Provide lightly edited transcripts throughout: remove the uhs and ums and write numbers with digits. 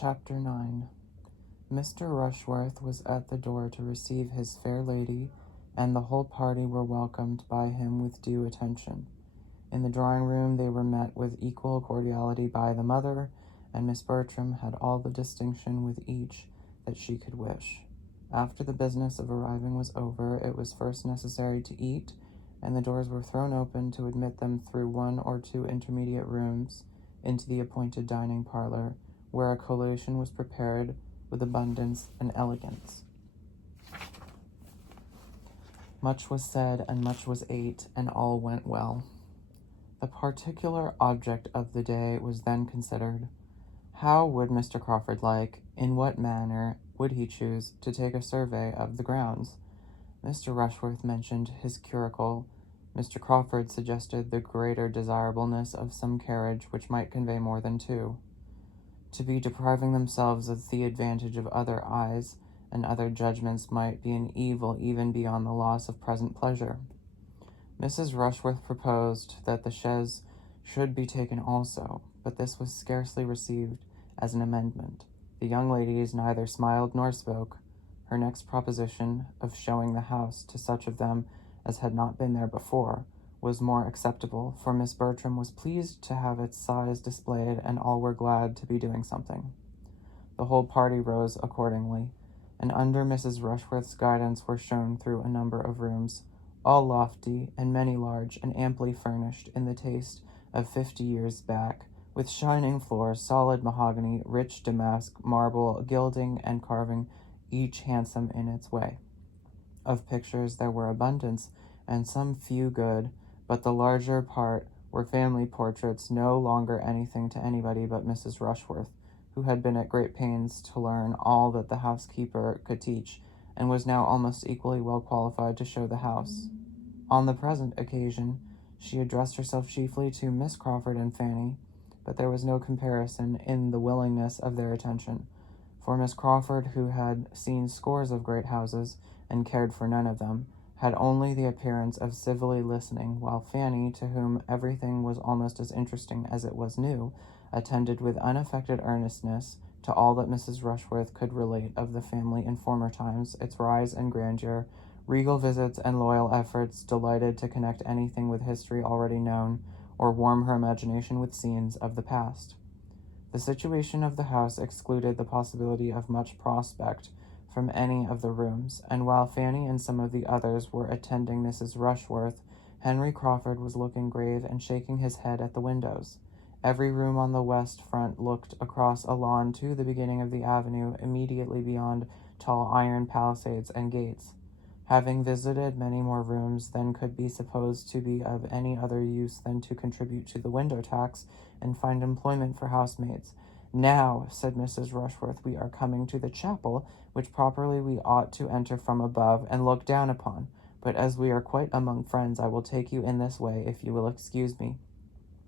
Chapter 9. Mr. Rushworth was at the door to receive his fair lady, and the whole party were welcomed by him with due attention. In the drawing-room they were met with equal cordiality by the mother, and Miss Bertram had all the distinction with each that she could wish. After the business of arriving was over, it was first necessary to eat, and the doors were thrown open to admit them through one or two intermediate rooms into the appointed dining parlor, where a collation was prepared with abundance and elegance. Much was said, and much was ate, and all went well. The particular object of the day was then considered. How would Mr. Crawford like, in what manner would he choose, to take a survey of the grounds? Mr. Rushworth mentioned his curricle. Mr. Crawford suggested the greater desirableness of some carriage which might convey more than two. To be depriving themselves of the advantage of other eyes and other judgments might be an evil even beyond the loss of present pleasure. Mrs. Rushworth proposed that the chaise should be taken also, but this was scarcely received as an amendment. The young ladies neither smiled nor spoke. Her next proposition of showing the house to such of them as had not been there before was more acceptable, for Miss Bertram was pleased to have its size displayed, and all were glad to be doing something. The whole party rose accordingly, and under Mrs. Rushworth's guidance were shown through a number of rooms, all lofty, and many large, and amply furnished in the taste of 50 years back, with shining floors, solid mahogany, rich damask, marble, gilding, and carving, each handsome in its way. Of pictures there were abundance, and some few good, but the larger part were family portraits, no longer anything to anybody but Mrs. Rushworth, who had been at great pains to learn all that the housekeeper could teach, and was now almost equally well qualified to show the house. On the present occasion, she addressed herself chiefly to Miss Crawford and Fanny, but there was no comparison in the willingness of their attention, for Miss Crawford, who had seen scores of great houses, and cared for none of them, had only the appearance of civilly listening, while Fanny, to whom everything was almost as interesting as it was new, attended with unaffected earnestness to all that Mrs. Rushworth could relate of the family in former times, its rise and grandeur, regal visits and loyal efforts, delighted to connect anything with history already known, or warm her imagination with scenes of the past. The situation of the house excluded the possibility of much prospect from any of the rooms, and while Fanny and some of the others were attending Mrs. Rushworth, Henry Crawford was looking grave and shaking his head at the windows. Every room on the west front looked across a lawn to the beginning of the avenue immediately beyond tall iron palisades and gates. Having visited many more rooms than could be supposed to be of any other use than to contribute to the window tax and find employment for housemaids, "Now," said Mrs. Rushworth, "we are coming to the chapel, which properly we ought to enter from above and look down upon. But as we are quite among friends, I will take you in this way, if you will excuse me."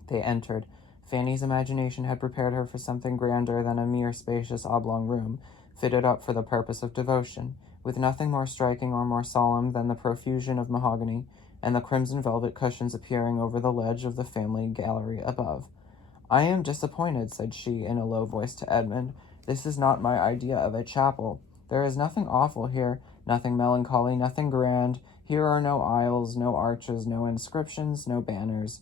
They entered. Fanny's imagination had prepared her for something grander than a mere spacious oblong room, fitted up for the purpose of devotion, with nothing more striking or more solemn than the profusion of mahogany, and the crimson velvet cushions appearing over the ledge of the family gallery above. "I am disappointed," said she, in a low voice to Edmund. "This is not my idea of a chapel. There is nothing awful here, nothing melancholy, nothing grand. Here are no aisles, no arches, no inscriptions, no banners,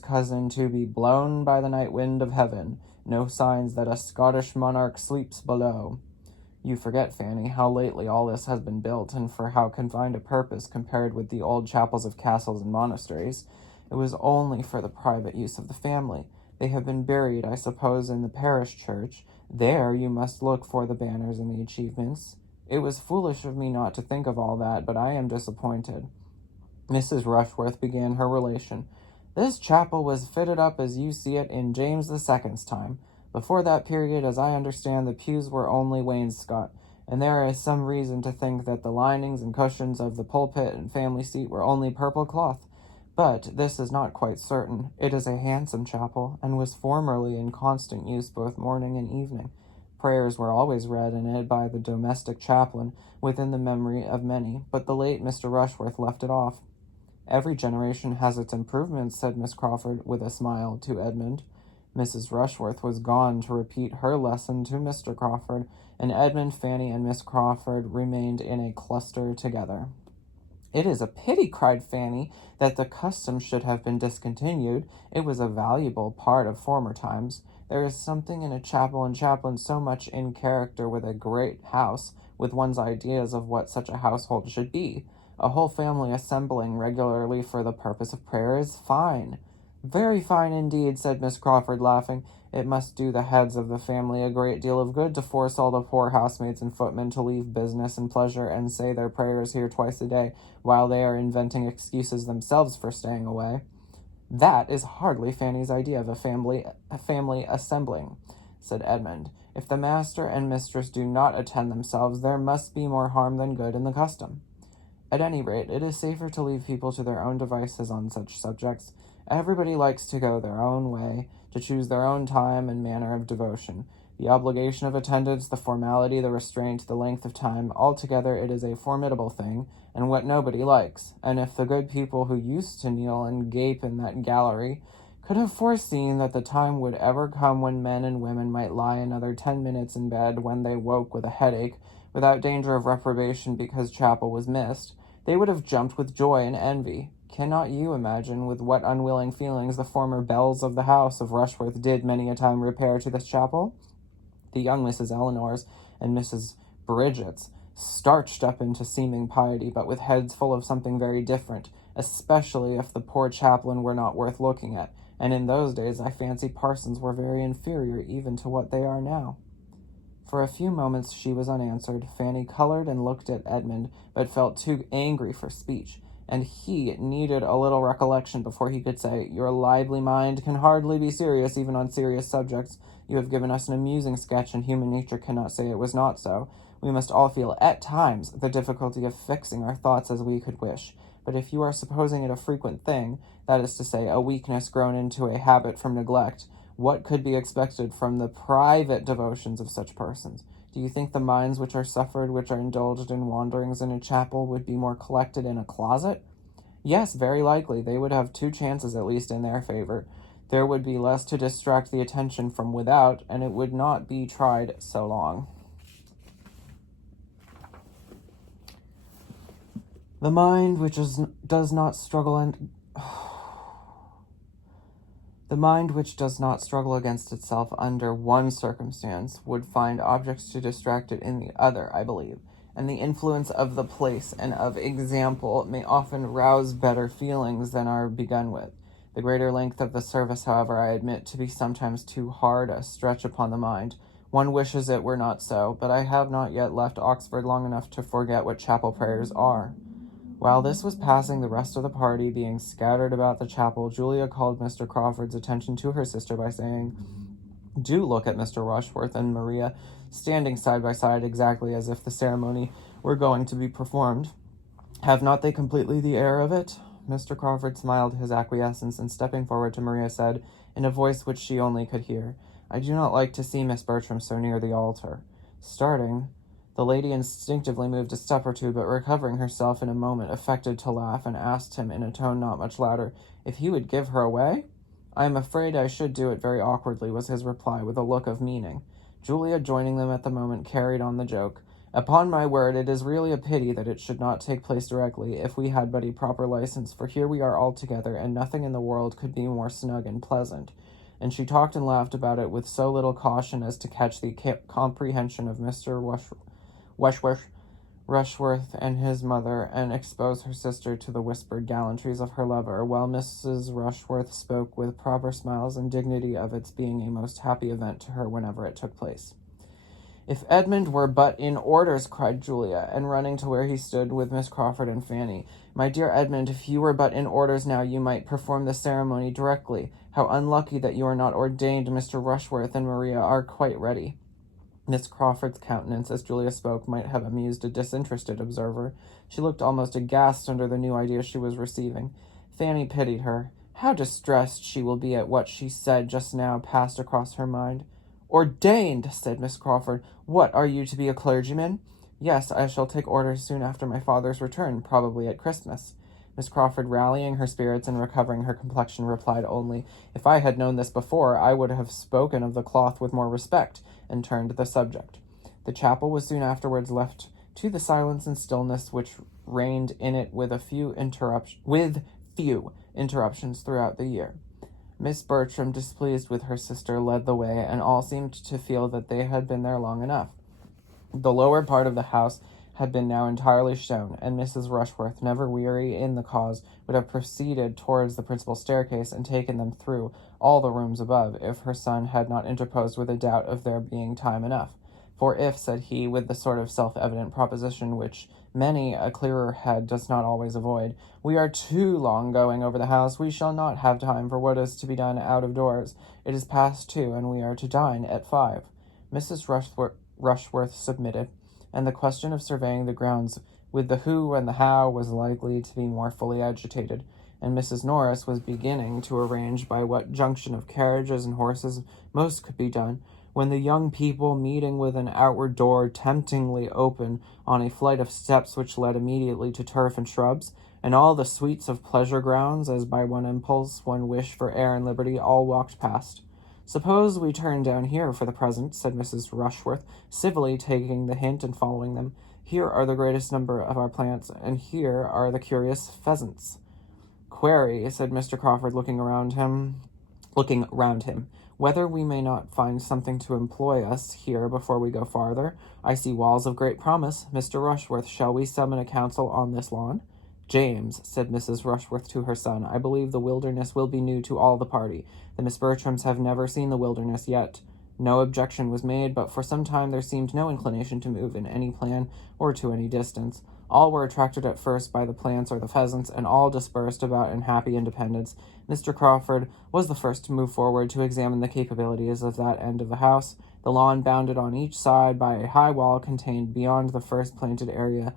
cousin, to be blown by the night wind of heaven, no signs that a Scottish monarch sleeps below." "You forget, Fanny, how lately all this has been built, and for how confined a purpose compared with the old chapels of castles and monasteries. It was only for the private use of the family. They have been buried, I suppose, in the parish church. There you must look for the banners and the achievements. It was foolish of me not to think of all that, but I am disappointed." Mrs. Rushworth began her relation. "This chapel was fitted up as you see it in James II.'s time. Before that period, as I understand, the pews were only wainscot, and there is some reason to think that the linings and cushions of the pulpit and family seat were only purple cloth. But this is not quite certain. It is a handsome chapel, and was formerly in constant use both morning and evening. Prayers were always read in it by the domestic chaplain, within the memory of many, but the late Mr. Rushworth left it off. "Every generation has its improvements," said Miss Crawford, with a smile, to Edmund. Mrs. Rushworth was gone to repeat her lesson to Mr. Crawford, and Edmund, Fanny, and Miss Crawford remained in a cluster together. "It is a pity," cried Fanny, "that the custom should have been discontinued. It was a valuable part of former times. There is something in a chapel and chaplain so much in character with a great house, with one's ideas of what such a household should be. A whole family assembling regularly for the purpose of prayer is fine." "Very fine indeed," said Miss Crawford, laughing. "It must do the heads of the family a great deal of good to force all the poor housemaids and footmen to leave business and pleasure and say their prayers here twice a day, while they are inventing excuses themselves for staying away." "That is hardly Fanny's idea of a family assembling," said Edmund. "If the master and mistress do not attend themselves, there must be more harm than good in the custom. At any rate, it is safer to leave people to their own devices on such subjects. Everybody likes to go their own way, to choose their own time and manner of devotion. The obligation of attendance, the formality, the restraint, the length of time, altogether it is a formidable thing, and what nobody likes. And if the good people who used to kneel and gape in that gallery could have foreseen that the time would ever come when men and women might lie another 10 minutes in bed when they woke with a headache, without danger of reprobation because chapel was missed, they would have jumped with joy and envy. Cannot you imagine with what unwilling feelings the former belles of the house of Rushworth did many a time repair to this chapel? The young Mrs. Eleanors and Mrs. Bridgets starched up into seeming piety, but with heads full of something very different, especially if the poor chaplain were not worth looking at, and in those days I fancy parsons were very inferior even to what they are now. For a few moments she was unanswered. Fanny colored and looked at Edmund, but felt too angry for speech, and he needed a little recollection before he could say, "Your lively mind can hardly be serious even on serious subjects. You have given us an amusing sketch, and human nature cannot say it was not so. We must all feel, at times, the difficulty of fixing our thoughts as we could wish. But if you are supposing it a frequent thing, that is to say, a weakness grown into a habit from neglect, what could be expected from the private devotions of such persons? Do you think the minds which are suffered, which are indulged in wanderings in a chapel, would be more collected in a closet? Yes, very likely. They would have 2 chances at least in their favor. There would be less to distract the attention from without, and it would not be tried so long. The mind which does not struggle against itself under one circumstance would find objects to distract it in the other, I believe, and the influence of the place and of example may often rouse better feelings than are begun with. The greater length of the service, however, I admit to be sometimes too hard a stretch upon the mind. One wishes it were not so, but I have not yet left Oxford long enough to forget what chapel prayers are." While this was passing, the rest of the party being scattered about the chapel, Julia called Mr. Crawford's attention to her sister by saying, "Do look at Mr. Rushworth and Maria, standing side by side exactly as if the ceremony were going to be performed. Have not they completely the air of it?" Mr. Crawford smiled his acquiescence, and stepping forward to Maria said, in a voice which she only could hear, "I do not like to see Miss Bertram so near the altar." Starting, the lady instinctively moved a step or two, but recovering herself in a moment, affected to laugh, and asked him, in a tone not much louder, if he would give her away? "I am afraid I should do it very awkwardly," was his reply, with a look of meaning. Julia, joining them at the moment, carried on the joke. "Upon my word, it is really a pity that it should not take place directly, if we had but a proper license, for here we are all together, and nothing in the world could be more snug and pleasant." And she talked and laughed about it with so little caution as to catch the comprehension of Mr. Rushworth and his mother, and expose her sister to the whispered gallantries of her lover, while Mrs. Rushworth spoke with proper smiles and dignity of its being a most happy event to her whenever it took place. "If Edmund were but in orders," cried Julia, and running to where he stood with Miss Crawford and Fanny. "My dear Edmund, if you were but in orders now, you might perform the ceremony directly. How unlucky that you are not ordained! Mr. Rushworth and Maria are quite ready." Miss Crawford's countenance, as Julia spoke, might have amused a disinterested observer. She looked almost aghast under the new idea she was receiving. Fanny pitied her. How distressed she will be at what she said just now passed across her mind. "Ordained!" said Miss Crawford. "What, are you to be a clergyman?" "Yes, I shall take orders soon after my father's return, probably at Christmas." Miss Crawford, rallying her spirits and recovering her complexion, replied only, "If I had known this before, I would have spoken of the cloth with more respect," and turned the subject. The chapel was soon afterwards left to the silence and stillness which reigned in it with few interruptions throughout the year. Miss Bertram, displeased with her sister, led the way, and all seemed to feel that they had been there long enough. The lower part of the house had been now entirely shown, and Mrs. Rushworth, never weary in the cause, would have proceeded towards the principal staircase and taken them through all the rooms above, if her son had not interposed with a doubt of there being time enough. "For if," said he, with the sort of self-evident proposition which many a clearer head does not always avoid, "we are too long going over the house, we shall not have time for what is to be done out of doors. It is past 2, and we are to dine at 5. Mrs. Rushworth submitted, and the question of surveying the grounds with the who and the how was likely to be more fully agitated, and Mrs. Norris was beginning to arrange by what junction of carriages and horses most could be done, when the young people, meeting with an outward door temptingly open on a flight of steps which led immediately to turf and shrubs, and all the suites of pleasure grounds, as by one impulse, one wish for air and liberty, all walked past. "Suppose we turn down here for the present," said Mrs. Rushworth, civilly taking the hint and following them. "Here are the greatest number of our plants, and here are the curious pheasants." "Query," said Mr. Crawford, looking round him, "whether we may not find something to employ us here before we go farther. I see walls of great promise. Mr. Rushworth, shall we summon a council on this lawn?" "James," said Mrs. Rushworth to her son, "I believe the wilderness will be new to all the party. The Miss Bertrams have never seen the wilderness yet." No objection was made, but for some time there seemed no inclination to move in any plan or to any distance. All were attracted at first by the plants or the pheasants, and all dispersed about in happy independence. Mr. Crawford was the first to move forward to examine the capabilities of that end of the house. The lawn, bounded on each side by a high wall, contained, beyond the first planted area,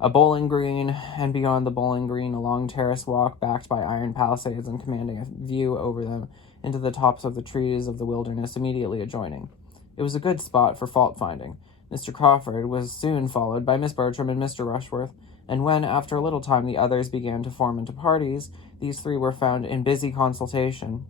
a bowling green, and beyond the bowling green a long terrace walk backed by iron palisades and commanding a view over them into the tops of the trees of the wilderness immediately adjoining. It was a good spot for fault-finding. Mr. Crawford was soon followed by Miss Bertram and Mr. Rushworth, and when, after a little time, the others began to form into parties, these three were found in busy consultation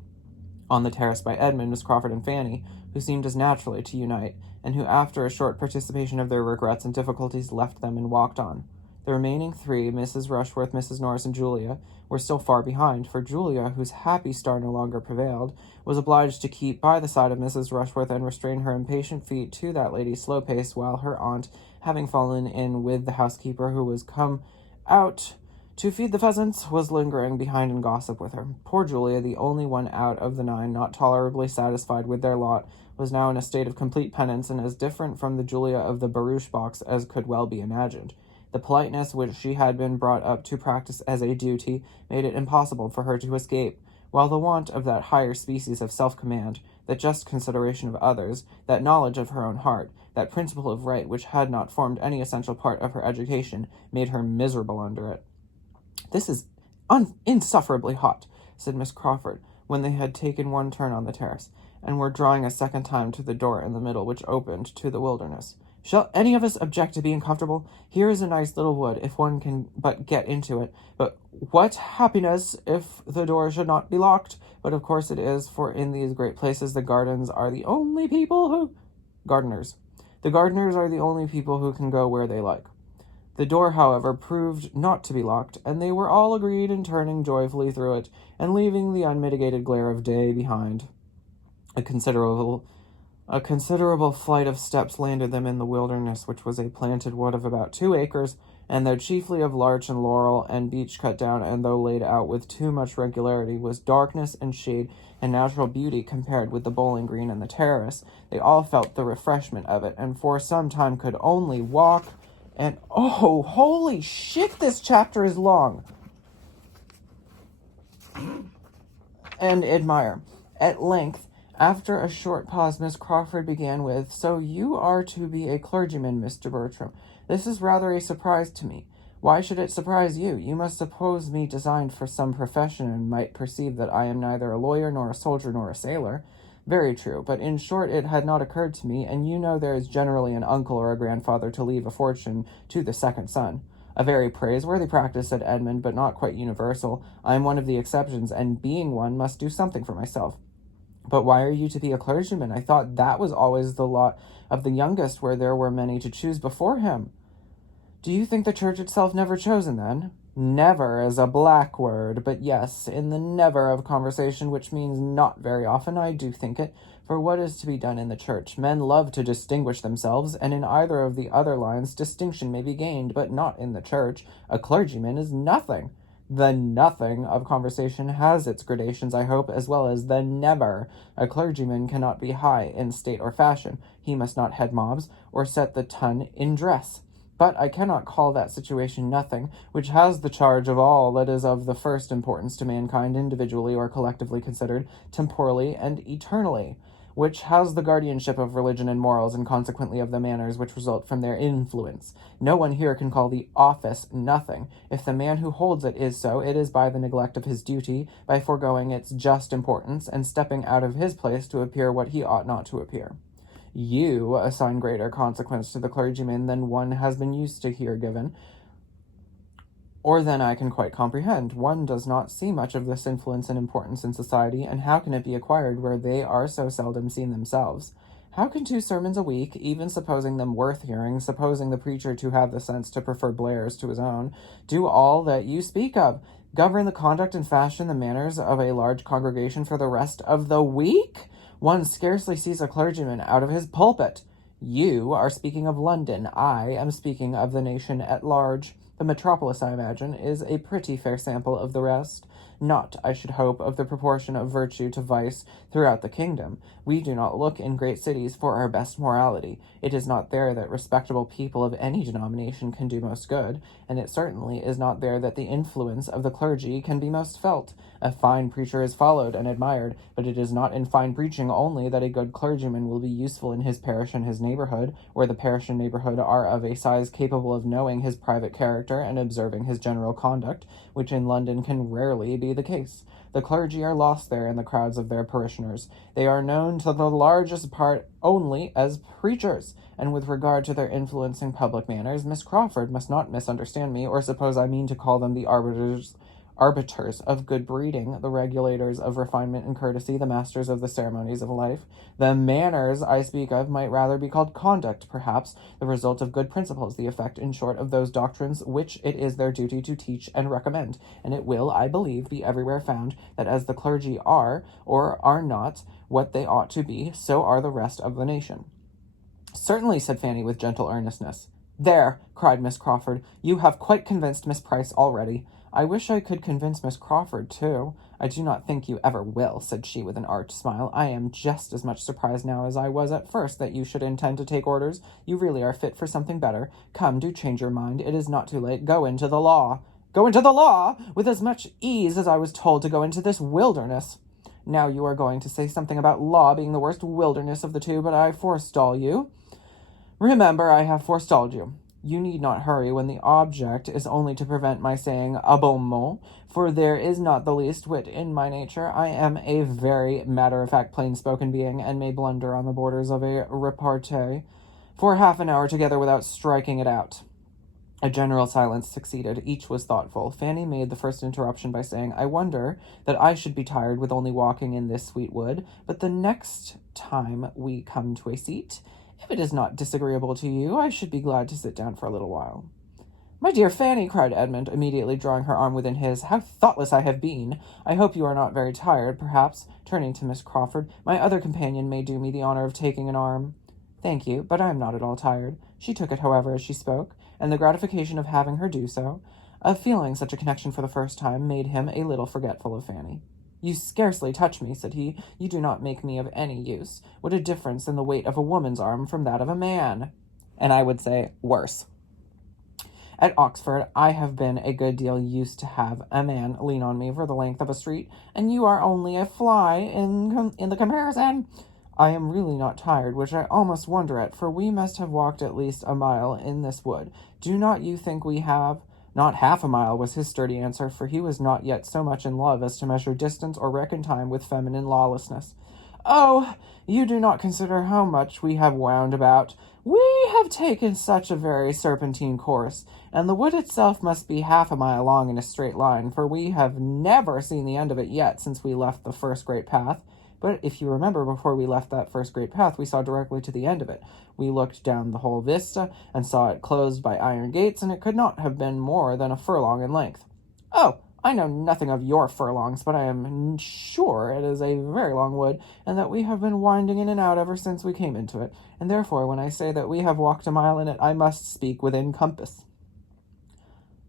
on the terrace by Edmund, Miss Crawford, and Fanny, who seemed as naturally to unite, and who, after a short participation of their regrets and difficulties, left them and walked on. The remaining three, Mrs. Rushworth, Mrs. Norris, and Julia, were still far behind, for Julia, whose happy star no longer prevailed, was obliged to keep by the side of Mrs. Rushworth and restrain her impatient feet to that lady's slow pace, while her aunt, having fallen in with the housekeeper, who was come out to feed the pheasants, was lingering behind and gossip with her. Poor Julia, the only one out of the 9 not tolerably satisfied with their lot, was now in a state of complete penance, and as different from the Julia of the barouche box as could well be imagined. The politeness which she had been brought up to practice as a duty made it impossible for her to escape, while the want of that higher species of self-command, that just consideration of others, that knowledge of her own heart, that principle of right which had not formed any essential part of her education, made her miserable under it. "This is insufferably hot," said Miss Crawford, when they had taken one turn on the terrace, and were drawing a second time to the door in the middle which opened to the wilderness. "Shall any of us object to being comfortable? Here is a nice little wood, if one can but get into it. But what happiness if the door should not be locked? But of course it is, for in these great places the gardeners are the only people who can go where they like." The door, however, proved not to be locked, and they were all agreed in turning joyfully through it, and leaving the unmitigated glare of day behind. A considerable flight of steps landed them in the wilderness, which was a planted wood of about 2 acres, and though chiefly of larch and laurel and beech cut down, and though laid out with too much regularity, was darkness and shade and natural beauty compared with the bowling green and the terrace. They all felt the refreshment of it, and for some time could only walk and oh, holy shit, this chapter is long, and admire. At length, after a short pause, Miss Crawford began with, "So you are to be a clergyman, Mr. Bertram. This is rather a surprise to me. Why should it surprise you? You must suppose me designed for some profession, and might perceive that I am neither a lawyer, nor a soldier, nor a sailor." "Very true, but in short it had not occurred to me, and you know there is generally an uncle or a grandfather to leave a fortune to the second son." A very praiseworthy practice, said Edmund, but not quite universal. I am one of the exceptions, and being one must do something for myself. But why are you to be a clergyman? I thought that was always the lot of the youngest, where there were many to choose before him. Do you think the church itself never chosen, then? Never is a black word, but yes, in the never of conversation, which means not very often, I do think it. For what is to be done in the church? Men love to distinguish themselves, and in either of the other lines distinction may be gained, but not in the church. A clergyman is nothing. The nothing of conversation has its gradations, I hope, as well as the never. A clergyman cannot be high in state or fashion. He must not head mobs, or set the ton in dress. But I cannot call that situation nothing, which has the charge of all that is of the first importance to mankind, individually or collectively considered, temporally and eternally, which has the guardianship of religion and morals, and consequently of the manners which result from their influence. No one here can call the office nothing. If the man who holds it is so, it is by the neglect of his duty, by foregoing its just importance, and stepping out of his place to appear what he ought not to appear. You assign greater consequence to the clergyman than one has been used to hear given, or than I can quite comprehend. One does not see much of this influence and importance in society, and how can it be acquired where they are so seldom seen themselves? How can 2 sermons a week, even supposing them worth hearing, supposing the preacher to have the sense to prefer Blair's to his own, do all that you speak of, govern the conduct and fashion the manners of a large congregation for the rest of the week? One scarcely sees a clergyman out of his pulpit. You are speaking of London. I am speaking of the nation at large. The metropolis, I imagine, is a pretty fair sample of the rest. Not, I should hope, of the proportion of virtue to vice throughout the kingdom. We do not look in great cities for our best morality. It is not there that respectable people of any denomination can do most good, and it certainly is not there that the influence of the clergy can be most felt. A fine preacher is followed and admired, but it is not in fine preaching only that a good clergyman will be useful in his parish and his neighborhood, where the parish and neighborhood are of a size capable of knowing his private character and observing his general conduct, which in London can rarely be the case. The clergy are lost there in the crowds of their parishioners. They are known to the largest part only as preachers, and with regard to their influence in public manners, Miss Crawford must not misunderstand me, or suppose I mean to call them the arbiters of good breeding, the regulators of refinement and courtesy, the masters of the ceremonies of life. The manners I speak of might rather be called conduct, perhaps, the result of good principles, the effect, in short, of those doctrines which it is their duty to teach and recommend. And it will, I believe, be everywhere found that as the clergy are, or are not, what they ought to be, so are the rest of the nation. Certainly, said Fanny with gentle earnestness. There, cried Miss Crawford, you have quite convinced Miss Price already. I wish I could convince Miss Crawford, too. I do not think you ever will, said she with an arch smile. I am just as much surprised now as I was at first that you should intend to take orders. You really are fit for something better. Come, do change your mind. It is not too late. Go into the law. Go into the law? With as much ease as I was told to go into this wilderness. Now you are going to say something about law being the worst wilderness of the two, but I forestall you. Remember, I have forestalled you. You need not hurry when the object is only to prevent my saying a bon mot, for there is not the least wit in my nature. I am a very matter-of-fact, plain-spoken being, and may blunder on the borders of a repartee for half an hour together without striking it out. A general silence succeeded. Each was thoughtful. Fanny made the first interruption by saying, I wonder that I should be tired with only walking in this sweet wood, but the next time we come to a seat, if it is not disagreeable to you, I should be glad to sit down for a little while. My dear Fanny, cried Edmund, immediately drawing her arm within his, how thoughtless I have been! I hope you are not very tired, perhaps, turning to Miss Crawford, my other companion may do me the honour of taking an arm. Thank you, but I am not at all tired. She took it, however, as she spoke, and the gratification of having her do so, of feeling such a connection for the first time, made him a little forgetful of Fanny. You scarcely touch me, said he. You do not make me of any use. What a difference in the weight of a woman's arm from that of a man. And I would say worse. At Oxford, I have been a good deal used to have a man lean on me for the length of a street, and you are only a fly in the comparison. I am really not tired, which I almost wonder at, for we must have walked at least a mile in this wood. Do not you think we have? Not half a mile, was his sturdy answer, for he was not yet so much in love as to measure distance or reckon time with feminine lawlessness. Oh, you do not consider how much we have wound about. We have taken such a very serpentine course, and the wood itself must be half a mile long in a straight line, for we have never seen the end of it yet since we left the first great path. But if you remember, before we left that first great path, we saw directly to the end of it. We looked down the whole vista, and saw it closed by iron gates, and it could not have been more than a furlong in length. Oh, I know nothing of your furlongs, but I am sure it is a very long wood, and that we have been winding in and out ever since we came into it, and therefore when I say that we have walked a mile in it, I must speak within compass.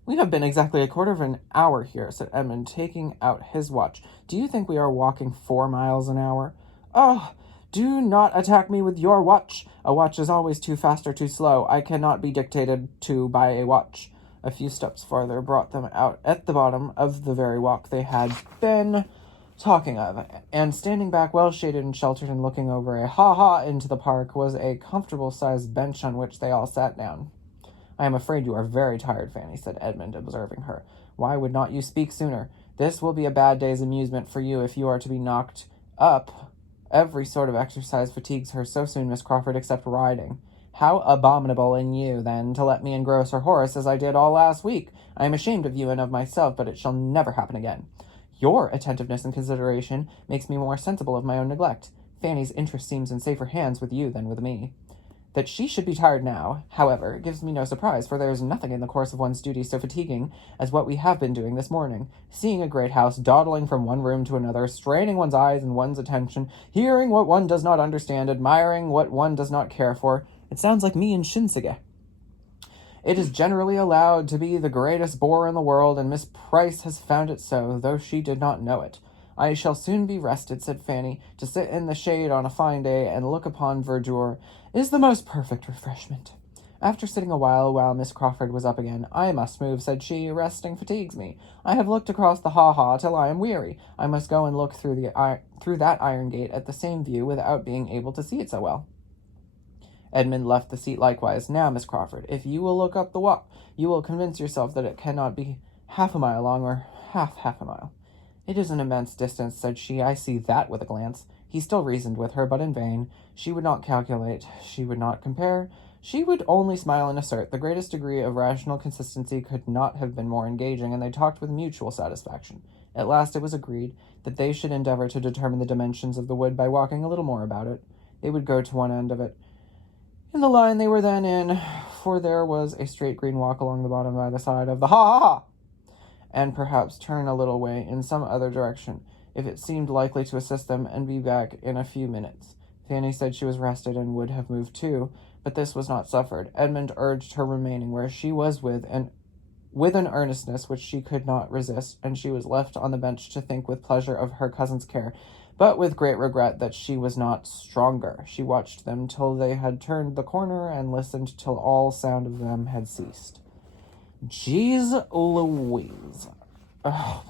We have been exactly a quarter of an hour here, said Edmund, taking out his watch. Do you think we are walking 4 miles an hour? Oh, do not attack me with your watch. A watch is always too fast or too slow. I cannot be dictated to by a watch. A few steps farther brought them out at the bottom of the very walk they had been talking of, and standing back well shaded and sheltered and looking over a ha-ha into the park was a comfortable-sized bench on which they all sat down. I am afraid you are very tired, Fanny, said Edmund, observing her. Why would not you speak sooner? This will be a bad day's amusement for you if you are to be knocked up. Every sort of exercise fatigues her so soon, Miss Crawford, except riding. How abominable in you, then, to let me engross her horse as I did all last week. I am ashamed of you and of myself, but it shall never happen again. Your attentiveness and consideration makes me more sensible of my own neglect. Fanny's interest seems in safer hands with you than with me. That she should be tired now, however, gives me no surprise, for there is nothing in the course of one's duty so fatiguing as what we have been doing this morning. Seeing a great house, dawdling from one room to another, straining one's eyes and one's attention, hearing what one does not understand, admiring what one does not care for. It sounds like me and Shinsuke. It is generally allowed to be the greatest bore in the world, and Miss Price has found it so, though she did not know it. I shall soon be rested, said Fanny. To sit in the shade on a fine day and look upon verdure is the most perfect refreshment. After sitting a while Miss Crawford was up again, I must move, said she. Resting fatigues me. I have looked across the ha-ha till I am weary. I must go and look through that iron gate at the same view without being able to see it so well. Edmund left the seat likewise. Now, Miss Crawford, if you will look up the walk, you will convince yourself that it cannot be half a mile long, or half a mile. It is an immense distance, said she. I see that with a glance. He still reasoned with her, but in vain. She would not calculate. She would not compare. She would only smile and assert. The greatest degree of rational consistency could not have been more engaging, and they talked with mutual satisfaction. At last it was agreed that they should endeavor to determine the dimensions of the wood by walking a little more about it. They would go to one end of it in the line they were then in, for there was a straight green walk along the bottom by the side of the ha-ha-ha, and perhaps turn a little way in some other direction, if it seemed likely to assist them, and be back in a few minutes. Fanny said she was rested and would have moved too, but this was not suffered. Edmund urged her remaining where she was with an earnestness which she could not resist, and she was left on the bench to think with pleasure of her cousin's care, but with great regret that she was not stronger. She watched them till they had turned the corner, and listened till all sound of them had ceased. Jeez Louise. Oh,